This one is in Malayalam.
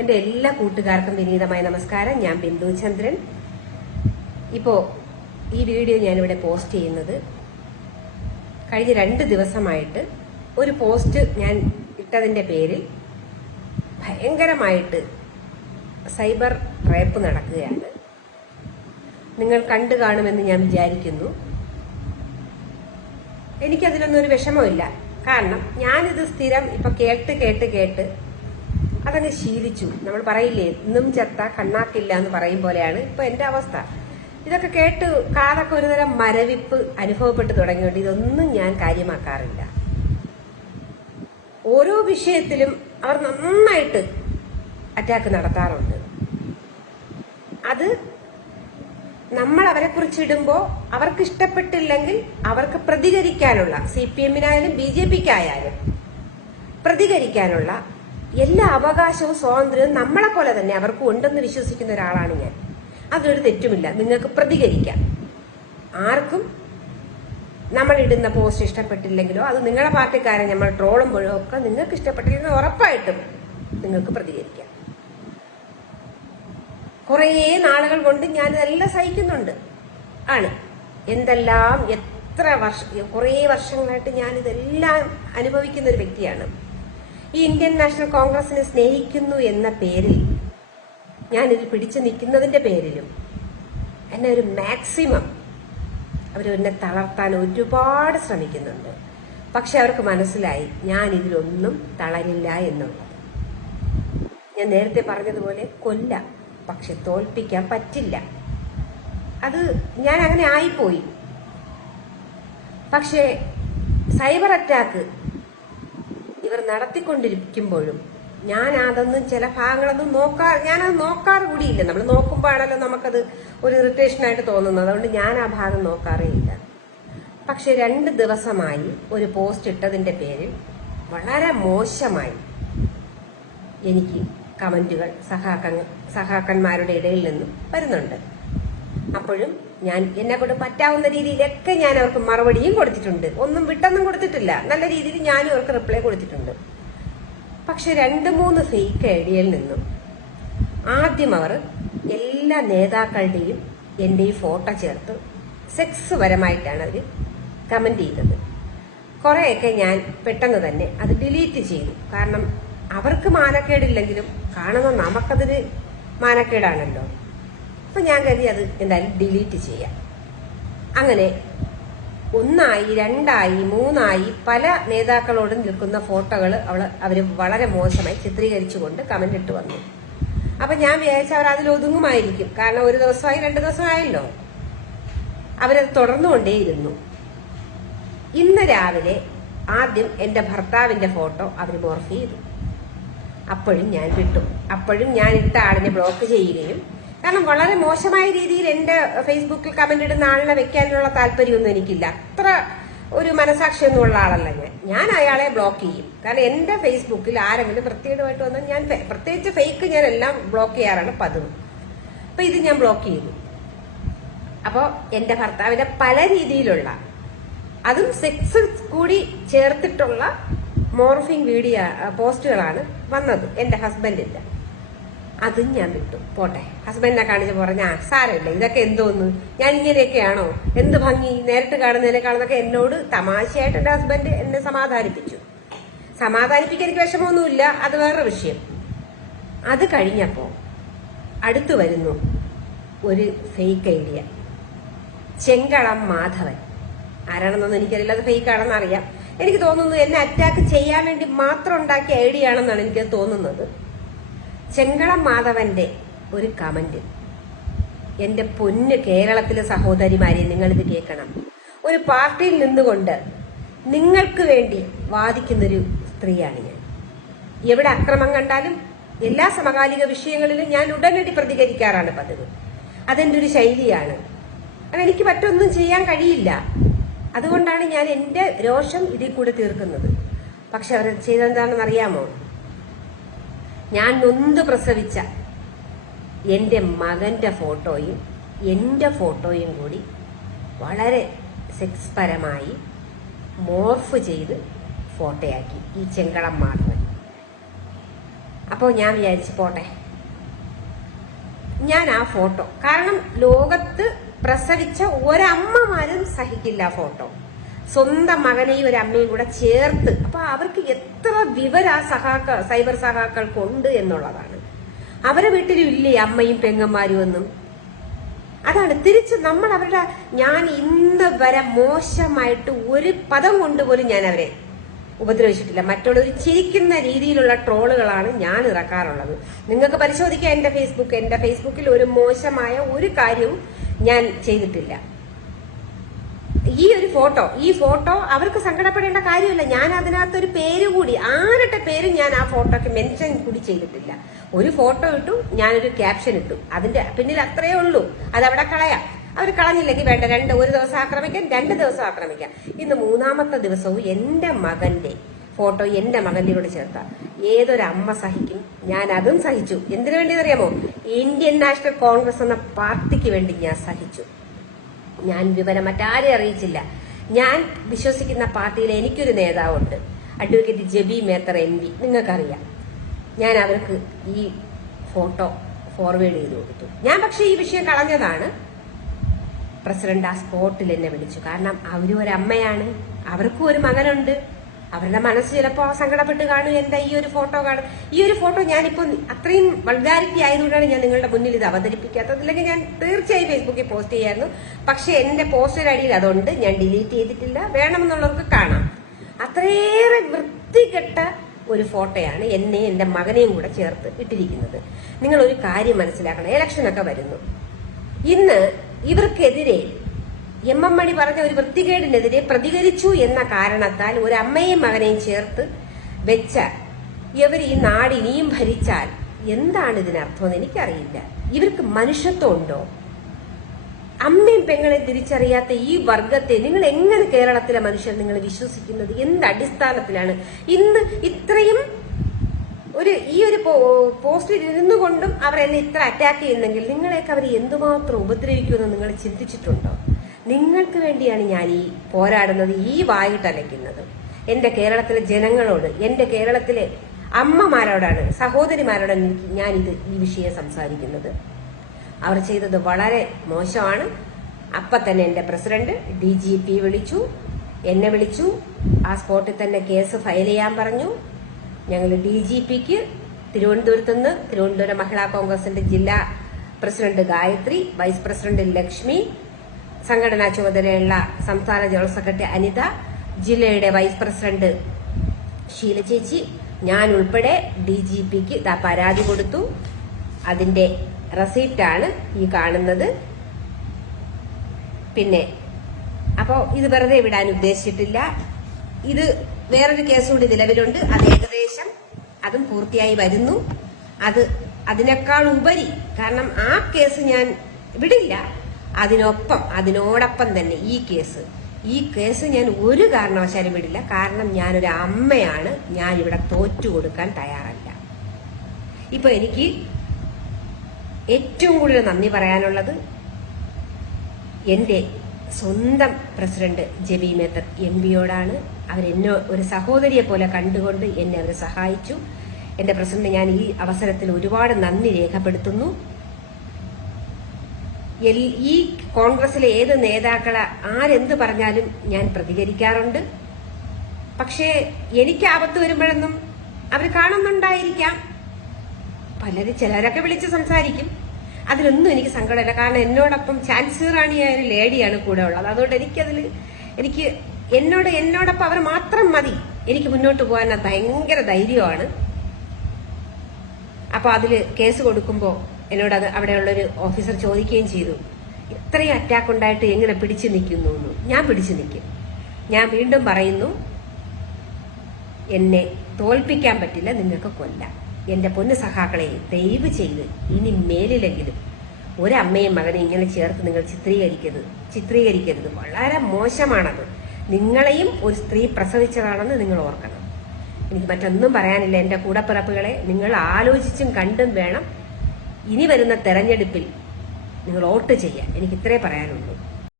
എന്റെ എല്ലാ കൂട്ടുകാർക്കും വിനീതമായ നമസ്കാരം. ഞാൻ ബിന്ദു ചന്ദ്രൻ. ഇപ്പോ ഈ വീഡിയോ ഞാനിവിടെ പോസ്റ്റ് ചെയ്യുന്നത് കഴിഞ്ഞ രണ്ട് ദിവസമായിട്ട് ഒരു പോസ്റ്റ് ഞാൻ ഇട്ടതിന്റെ പേരിൽ ഭയങ്കരമായിട്ട് സൈബർ റേപ്പ് നടക്കുകയാണ്. നിങ്ങൾ കണ്ടു കാണുമെന്ന് ഞാൻ വിചാരിക്കുന്നു. എനിക്കതിലൊന്നും ഒരു വിഷമമില്ല കാരണം ഞാനിത് സ്ഥിരം ഇപ്പൊ കേട്ട് കേട്ട് കേട്ട് അതങ്ങ് ശീലിച്ചു. നമ്മൾ പറയില്ലേ ഇന്നും ചത്ത കണ്ണാക്കില്ല എന്ന് പറയും പോലെയാണ് ഇപ്പൊ എന്റെ അവസ്ഥ. ഇതൊക്കെ കേട്ട് കാതൊക്കെ ഒരുതരം മരവിപ്പ് അനുഭവപ്പെട്ടു തുടങ്ങിയോണ്ട് ഇതൊന്നും ഞാൻ കാര്യമാക്കാറില്ല. ഓരോ വിഷയത്തിലും അവർ നന്നായിട്ട് അറ്റാക്ക് നടത്താറുണ്ട്. അത് നമ്മൾ അവരെ കുറിച്ച് അവർക്ക് ഇഷ്ടപ്പെട്ടില്ലെങ്കിൽ അവർക്ക് പ്രതികരിക്കാനുള്ള സി പി എമ്മിനായാലും ബി ജെ പിക്കായാലും പ്രതികരിക്കാനുള്ള എല്ലാ അവകാശവും സ്വാതന്ത്ര്യവും നമ്മളെ പോലെ തന്നെ അവർക്ക് ഉണ്ടെന്ന് വിശ്വസിക്കുന്ന ഒരാളാണ് ഞാൻ. അതിലൊരു തെറ്റുമില്ല. നിങ്ങൾക്ക് പ്രതികരിക്കാം. ആർക്കും നമ്മൾ ഇടുന്ന പോസ്റ്റ് ഇഷ്ടപ്പെട്ടില്ലെങ്കിലോ അത് നിങ്ങളുടെ പാർട്ടിക്കാരെ നമ്മൾ ട്രോളുമ്പോഴോ ഒക്കെ നിങ്ങൾക്ക് ഇഷ്ടപ്പെട്ടില്ലെങ്കിൽ ഉറപ്പായിട്ടും നിങ്ങൾക്ക് പ്രതികരിക്കാം. കുറേ നാളുകൾ കൊണ്ട് ഞാൻ ഇതെല്ലാം സഹിക്കുന്നുണ്ട്. ആണ്. എന്തെല്ലാം എത്ര വർഷ കുറേ വർഷങ്ങളായിട്ട് ഞാൻ ഇതെല്ലാം അനുഭവിക്കുന്ന ഒരു വ്യക്തിയാണ്. ഈ ഇന്ത്യൻ നാഷണൽ കോൺഗ്രസിനെ സ്നേഹിക്കുന്നു എന്ന പേരിൽ ഞാനിത് പിടിച്ചു നിൽക്കുന്നതിന്റെ പേരിലും എന്നെ ഒരു മാക്സിമം അവർ എന്നെ തളർത്താൻ ഒരുപാട് ശ്രമിക്കുന്നുണ്ട്. പക്ഷെ അവർക്ക് മനസ്സിലായി ഞാൻ ഇതിലൊന്നും തളരില്ല എന്നുള്ളത്. ഞാൻ നേരത്തെ പറഞ്ഞതുപോലെ കൊല്ല പക്ഷെ തോൽപ്പിക്കാൻ പറ്റില്ല. അത് ഞാൻ അങ്ങനെ ആയിപ്പോയി. പക്ഷേ സൈബർ അറ്റാക്ക് ഇവർ നടത്തിക്കൊണ്ടിരിക്കുമ്പോഴും ഞാൻ അതൊന്നും ചില ഭാഗങ്ങളൊന്നും നോക്കാ ഞാനത് നോക്കാറ് കൂടിയില്ല. നമ്മൾ നോക്കുമ്പോഴാണല്ലോ നമുക്കത് ഒരു ഇറിറ്റേഷൻ ആയിട്ട് തോന്നുന്നത്. അതുകൊണ്ട് ഞാൻ ആ ഭാഗം നോക്കാറേ ഇല്ല. പക്ഷെ രണ്ട് ദിവസമായി ഒരു പോസ്റ്റ് ഇട്ടതിന്റെ പേരിൽ വളരെ മോശമായി എനിക്ക് കമന്റുകൾ സഹാക്കൻ സഹാക്കന്മാരുടെ ഇടയിൽ നിന്നും വരുന്നുണ്ട്. അപ്പോഴും ഞാൻ എന്നെ കൊണ്ട് പറ്റാവുന്ന രീതിയിലൊക്കെ ഞാൻ അവർക്ക് മറുപടിയും കൊടുത്തിട്ടുണ്ട്. ഒന്നും വിട്ടൊന്നും കൊടുത്തിട്ടില്ല. നല്ല രീതിയിൽ ഞാനും അവർക്ക് റിപ്ലൈ കൊടുത്തിട്ടുണ്ട്. പക്ഷെ രണ്ട് മൂന്ന് ഫേക്ക് ഐഡിയയിൽ നിന്നും ആദ്യം അവർ എല്ലാ നേതാക്കളുടെയും എന്റെ ഈ ഫോട്ടോ ചേർത്ത് സെക്സ് പരമായിട്ടാണ് അവർ കമന്റ് ചെയ്തത്. കുറേയൊക്കെ ഞാൻ പെട്ടെന്ന് തന്നെ അത് ഡിലീറ്റ് ചെയ്തു. കാരണം അവർക്ക് മാനക്കേടില്ലെങ്കിലും കാണുന്ന നമുക്കതിന് മാനക്കേടാണല്ലോ. അപ്പൊ ഞാൻ കരുതി അത് എന്തായാലും ഡിലീറ്റ് ചെയ്യാം. അങ്ങനെ ഒന്നായി രണ്ടായി മൂന്നായി പല നേതാക്കളോടും നിൽക്കുന്ന ഫോട്ടോകൾ അവൾ അവർ വളരെ മോശമായി ചിത്രീകരിച്ചുകൊണ്ട് കമന്റ് ഇട്ട് വന്നു. അപ്പൊ ഞാൻ വിചാരിച്ച അവർ അതിൽ ഒതുങ്ങുമായിരിക്കും. കാരണം ഒരു ദിവസമായി രണ്ട് ദിവസമായല്ലോ. അവരത് തുടർന്നുകൊണ്ടേയിരുന്നു. ഇന്ന് രാവിലെ ആദ്യം എന്റെ ഭർത്താവിന്റെ ഫോട്ടോ അവർ മോർഫ് ചെയ്തു. അപ്പോഴും ഞാൻ വിട്ടു. അപ്പോഴും ഞാൻ ഇട്ട ആളിനെ ബ്ലോക്ക് ചെയ്യുകയും കാരണം വളരെ മോശമായ രീതിയിൽ എന്റെ ഫേസ്ബുക്കിൽ കമന്റ് ഇടുന്ന ആളിനെ വെക്കാനുള്ള താല്പര്യമൊന്നും എനിക്കില്ല. അത്ര ഒരു മനസാക്ഷിയൊന്നും ഉള്ള ആളല്ല ഞാൻ. ഞാൻ അയാളെ ബ്ലോക്ക് ചെയ്യും. കാരണം എന്റെ ഫേസ്ബുക്കിൽ ആരെങ്കിലും പ്രത്യേകമായിട്ട് വന്നാൽ ഞാൻ പ്രത്യേകിച്ച് ഫേക്ക് ഞാൻ എല്ലാം ബ്ലോക്ക് ചെയ്യാറാണ് പതിവ്. അപ്പൊ ഇത് ഞാൻ ബ്ലോക്ക് ചെയ്തു അപ്പോ എന്റെ ഭർത്താവിന്റെ പല രീതിയിലുള്ള അതും സെക്സ് കൂടി ചേർത്തിട്ടുള്ള മോർഫിംഗ് വീഡിയോ പോസ്റ്റുകളാണ് വന്നത്. എന്റെ ഹസ്ബൻഡിന്റെ അതും ഞാൻ വിട്ടു. പോട്ടെ. ഹസ്ബൻഡിനെ കാണിച്ച് പറഞ്ഞ സാരമില്ല. ഇതൊക്കെ എന്തോന്ന്? ഞാൻ ഇങ്ങനെയൊക്കെയാണോ? എന്ത് ഭംഗി? നേരിട്ട് കാണുന്നതിനേക്കാളെന്നൊക്കെ എന്നോട് തമാശയായിട്ട് എന്റെ ഹസ്ബൻഡ് എന്നെ സമാധാനിപ്പിച്ചു. സമാധാനിപ്പിക്കാൻ എനിക്ക് വിഷമമൊന്നുമില്ല. അത് വേറെ വിഷയം. അത് കഴിഞ്ഞപ്പോ അടുത്തു വരുന്നു ഒരു ഫേക്ക് ഐഡിയ ചെങ്കളം മാധവൻ. ആരാണെന്നൊന്നും എനിക്കറിയില്ല. അത് ഫേക്ക് ആണെന്ന് അറിയാം. എനിക്ക് തോന്നുന്നു എന്നെ അറ്റാക്ക് ചെയ്യാൻ വേണ്ടി മാത്രം ഉണ്ടാക്കിയ ഐഡിയ ആണെന്നാണ് എനിക്ക് തോന്നുന്നത്. ചെങ്കളം മാധവന്റെ ഒരു കമന്റ്. എന്റെ പൊന്ന് കേരളത്തിലെ സഹോദരിമാരെ ഇത് കേൾക്കണം. ഒരു പാർട്ടിയിൽ നിന്നുകൊണ്ട് നിങ്ങൾക്ക് വേണ്ടി വാദിക്കുന്നൊരു സ്ത്രീയാണ് ഞാൻ. എവിടെ അക്രമം കണ്ടാലും എല്ലാ സമകാലിക വിഷയങ്ങളിലും ഞാൻ ഉടനടി പ്രതികരിക്കാറാണ് പതിവ്. അതെന്റെ ഒരു ശൈലിയാണ്. അത് എനിക്ക് മറ്റൊന്നും ചെയ്യാൻ കഴിയില്ല. അതുകൊണ്ടാണ് ഞാൻ എന്റെ രോഷം ഇതിൽ കൂടെ തീർക്കുന്നത്. പക്ഷെ അവർ ചെയ്തെന്താണെന്ന് അറിയാമോ ഞാൻ നൊന്ത് പ്രസവിച്ച എന്റെ മകന്റെ ഫോട്ടോയും എന്റെ ഫോട്ടോയും കൂടി വളരെ സെക്സ് പരമായി മോർഫ് ചെയ്ത് ഫോട്ടോയാക്കി. ഈ ചെങ്കളം മാറുന്നത് അപ്പോൾ ഞാൻ വിചാരിച്ചു പോട്ടെ. ഞാൻ ആ ഫോട്ടോ. കാരണം ലോകത്ത് പ്രസവിച്ച ഒരമ്മമാരും സഹിക്കില്ല ഫോട്ടോ. സ്വന്തം മകനെയും ഒരു അമ്മയും കൂടെ ചേർത്ത്. അപ്പൊ അവർക്ക് എത്ര വിവര സഹാക്ക സൈബർ സഹാക്കൾക്കുണ്ട് എന്നുള്ളതാണ്. അവരെ വീട്ടിലും ഇല്ലേ അമ്മയും പെങ്ങന്മാരും ഒന്നും? അതാണ്. തിരിച്ച് നമ്മൾ അവരുടെ ഞാൻ ഇന്ന് വരെ മോശമായിട്ട് ഒരു പദം കൊണ്ട് പോലും ഞാൻ അവരെ ഉപദ്രവിച്ചിട്ടില്ല. മറ്റുള്ളവർ ചിരിക്കുന്ന രീതിയിലുള്ള ട്രോളുകളാണ് ഞാൻ ഇറക്കാറുള്ളത്. നിങ്ങൾക്ക് പരിശോധിക്കാം എന്റെ ഫേസ്ബുക്ക്. എന്റെ ഫേസ്ബുക്കിൽ ഒരു മോശമായ ഒരു കാര്യവും ഞാൻ ചെയ്തിട്ടില്ല. ഈ ഒരു ഫോട്ടോ ഈ ഫോട്ടോ അവർക്ക് സങ്കടപ്പെടേണ്ട കാര്യമില്ല. ഞാൻ അതിനകത്ത് ഒരു പേര് കൂടി ആരുടെ പേരും ഞാൻ ആ ഫോട്ടോക്ക് മെൻഷൻ കൂടി ചെയ്തിട്ടില്ല. ഒരു ഫോട്ടോ ഇട്ടു ഞാനൊരു ക്യാപ്ഷൻ ഇട്ടു. അതിന്റെ പിന്നിൽ അത്രയേ ഉള്ളൂ. അവിടെ കളയാം. അവർ കളഞ്ഞില്ലെങ്കിൽ വേണ്ട രണ്ട് ഒരു ദിവസം ആക്രമിക്കാം രണ്ട് ദിവസം ആക്രമിക്കാം. ഇന്ന് മൂന്നാമത്തെ ദിവസവും എന്റെ മകന്റെ ഫോട്ടോ എന്റെ മകന്റെ കൂടെ ചേർത്ത ഏതൊരമ്മ സഹിക്കും? ഞാൻ അതും സഹിച്ചു. എന്തിനു വേണ്ടി അറിയാമോ ഇന്ത്യൻ നാഷണൽ കോൺഗ്രസ് എന്ന പാർട്ടിക്ക് വേണ്ടി ഞാൻ സഹിച്ചു. ഞാൻ വിവരം മറ്റാരെ അറിയിച്ചില്ല. ഞാൻ വിശ്വസിക്കുന്ന പാർട്ടിയിൽ എനിക്കൊരു നേതാവുണ്ട്. Advocate Jebi Mather M P നിങ്ങൾക്കറിയാം. ഞാൻ അവർക്ക് ഈ ഫോട്ടോ ഫോർവേഡ് ചെയ്ത് കൊടുത്തു. ഞാൻ പക്ഷേ ഈ വിഷയം കളഞ്ഞതാണ്. പ്രസിഡന്റ് ആ സ്പോട്ടിൽ എന്നെ വിളിച്ചു. കാരണം അവരും ഒരു അമ്മയാണ്. അവർക്കും ഒരു മകനുണ്ട്. അവരുടെ മനസ്സ് ചിലപ്പോൾ സങ്കടപ്പെട്ട് കാണും എന്താ ഈ ഒരു ഫോട്ടോ കാണും. ഈ ഒരു ഫോട്ടോ ഞാനിപ്പോ അത്രയും വൾഗാരിറ്റി ആയതുകൊണ്ടാണ് ഞാൻ നിങ്ങളുടെ മുന്നിൽ ഇത് അവതരിപ്പിക്കാത്തത്. അല്ലെങ്കിൽ ഞാൻ തീർച്ചയായും ഫേസ്ബുക്കിൽ പോസ്റ്റ് ചെയ്യായിരുന്നു. പക്ഷെ എന്റെ പോസ്റ്റർ അടിയിൽ അതുണ്ട്. ഞാൻ ഡിലീറ്റ് ചെയ്തിട്ടില്ല. വേണമെന്നുള്ളവർക്ക് കാണാം. അത്രയേറെ വൃത്തികെട്ട ഒരു ഫോട്ടോയാണ് എന്നെ എന്റെ മകനെയും കൂടെ ചേർത്ത് ഇട്ടിരിക്കുന്നത്. നിങ്ങൾ ഒരു കാര്യം മനസ്സിലാക്കണം. ഇലക്ഷനൊക്കെ വരുന്നു. ഇന്ന് ഇവർക്കെതിരെ എം എം മണി പറഞ്ഞ ഒരു വൃത്തികേടിനെതിരെ പ്രതികരിച്ചു എന്ന കാരണത്താൽ ഒരു അമ്മയും മകനെയും ചേർത്ത് വെച്ച ഇവർ ഈ നാട് ഇനിയും ഭരിച്ചാൽ എന്താണ് ഇതിനർത്ഥം എനിക്കറിയില്ല. ഇവർക്ക് മനുഷ്യത്വം ഉണ്ടോ? അമ്മയും പെങ്ങളെ തിരിച്ചറിയാത്ത ഈ വർഗത്തെ നിങ്ങൾ എങ്ങനെ കേരളത്തിലെ മനുഷ്യർ നിങ്ങൾ വിശ്വസിക്കുന്നത്? എന്ത് അടിസ്ഥാനത്തിലാണ്? ഇന്ന് ഇത്രയും ഒരു ഈ ഒരു പോസ്റ്റിൽ ഇരുന്നുകൊണ്ടും അവർ എന്നെ ഇത്ര അറ്റാക്ക് ചെയ്യുന്നെങ്കിൽ നിങ്ങളെയൊക്കെ അവർ എന്തുമാത്രം ഉപദ്രവിക്കുമെന്ന് നിങ്ങൾ ചിന്തിച്ചിട്ടുണ്ടോ? നിങ്ങൾക്ക് വേണ്ടിയാണ് ഞാൻ ഈ പോരാടുന്നത് ഈ വായിട്ടലയ്ക്കുന്നത് എന്റെ കേരളത്തിലെ ജനങ്ങളോട് എന്റെ കേരളത്തിലെ അമ്മമാരോടാണ് സഹോദരിമാരോടാണ് ഞാൻ ഇത് ഈ വിഷയം സംസാരിക്കുന്നത്. അവർ ചെയ്തത് വളരെ മോശമാണ്. അപ്പൊ തന്നെ എന്റെ പ്രസിഡന്റ് ഡി ജി പി വിളിച്ചു എന്നെ വിളിച്ചു ആ സ്പോട്ടിൽ തന്നെ കേസ് ഫയൽ ചെയ്യാൻ പറഞ്ഞു. ഞങ്ങൾ ഡി ജി പിക്ക് തിരുവനന്തപുരത്ത് നിന്ന് തിരുവനന്തപുരം മഹിളാ കോൺഗ്രസിന്റെ ജില്ലാ president Gayatri vice president Lakshmi സംഘടനാ ചുമതലയുള്ള സംസ്ഥാന ജനറൽ സെക്രട്ടറി അനിത ജില്ലയുടെ വൈസ് പ്രസിഡന്റ് ഷീല ചേച്ചി ഞാൻ ഉൾപ്പെടെ ഡി ജി പിക്ക് പരാതി കൊടുത്തു. അതിന്റെ റെസീപ്റ്റാണ് ഈ കാണുന്നത്. പിന്നെ അപ്പോൾ ഇത് വെറുതെ വിടാൻ ഉദ്ദേശിച്ചിട്ടില്ല. ഇത് വേറൊരു കേസ് കൂടി നിലവിലുണ്ട്. അത് ഏകദേശം അതും പൂർത്തിയായി വരുന്നു. അത് അതിനേക്കാൾ ഉപരി കാരണം ആ കേസ് ഞാൻ വിടില്ല. അതിനൊപ്പം അതിനോടൊപ്പം തന്നെ ഈ കേസ്. ഈ കേസ് ഞാൻ ഒരു കാരണവശാലും വിടില്ല. കാരണം ഞാനൊരു അമ്മയാണ്. ഞാൻ ഇവിടെ തോറ്റു കൊടുക്കാൻ തയ്യാറല്ല. ഇപ്പൊ എനിക്ക് ഏറ്റവും കൂടുതൽ നന്ദി പറയാനുള്ളത് എന്റെ സ്വന്തം പ്രസിഡന്റ് ജബി മേത്തർ എം പിയോടാണ്. അവരെന്നെ ഒരു സഹോദരിയെ പോലെ കണ്ടുകൊണ്ട് എന്നെ അവർ സഹായിച്ചു. എന്റെ പ്രസിഡന്റ് ഞാൻ ഈ അവസരത്തിൽ ഒരുപാട് നന്ദി രേഖപ്പെടുത്തുന്നു. ഈ കോൺഗ്രസിലെ ഏത് നേതാക്കളെ ആരെന്ത് പറഞ്ഞാലും ഞാൻ പ്രതികരിക്കാറുണ്ട്. പക്ഷേ എനിക്ക് ആപത്ത് വരുമ്പോഴൊന്നും അവർ കാണുന്നുണ്ടായിരിക്കാം. പലരും ചിലരൊക്കെ വിളിച്ച് സംസാരിക്കും. അതിലൊന്നും എനിക്ക് സങ്കടമില്ല. കാരണം എന്നോടൊപ്പം ചാൻസലർ റാണിയായ ഒരു ലേഡിയാണ് കൂടെ ഉള്ളത്. അതുകൊണ്ട് എനിക്കതിൽ എനിക്ക് എന്നോട് എന്നോടൊപ്പം അവർ മാത്രം മതി. എനിക്ക് മുന്നോട്ട് പോകാൻ ഭയങ്കര ധൈര്യമാണ്. അപ്പൊ അതിൽ കേസ് കൊടുക്കുമ്പോൾ എന്നോട് അത് അവിടെയുള്ളൊരു ഓഫീസർ ചോദിക്കുകയും ചെയ്തു. ഇത്രയും അറ്റാക്ക് ഉണ്ടായിട്ട് എങ്ങനെ പിടിച്ചു നിൽക്കുന്നു എന്ന്. ഞാൻ പിടിച്ചു നിൽക്കും. ഞാൻ വീണ്ടും പറയുന്നു എന്നെ തോൽപ്പിക്കാൻ പറ്റില്ല നിങ്ങൾക്ക് കൊല്ല. എന്റെ പൊന്നു സഹാക്കളെ ദയവ് ചെയ്ത് ഇനി മേലിലെങ്കിലും ഒരമ്മയും മകനെ ഇങ്ങനെ ചേർത്ത് നിങ്ങൾ ചിത്രീകരിക്കരുത്. ചിത്രീകരിക്കരുത്. വളരെ മോശമാണത്. നിങ്ങളെയും ഒരു സ്ത്രീ പ്രസവിച്ചതാണെന്ന് നിങ്ങൾ ഓർക്കണം. എനിക്ക് മറ്റൊന്നും പറയാനില്ല. എന്റെ കൂടപ്പിറപ്പുകളെ നിങ്ങൾ ആലോചിച്ചും കണ്ടും വേണം ഇനി വരുന്ന തെരഞ്ഞെടുപ്പിൽ നിങ്ങൾ വോട്ട് ചെയ്യാൻ എനിക്ക് ഇത്രേ പറയാനുള്ളൂ.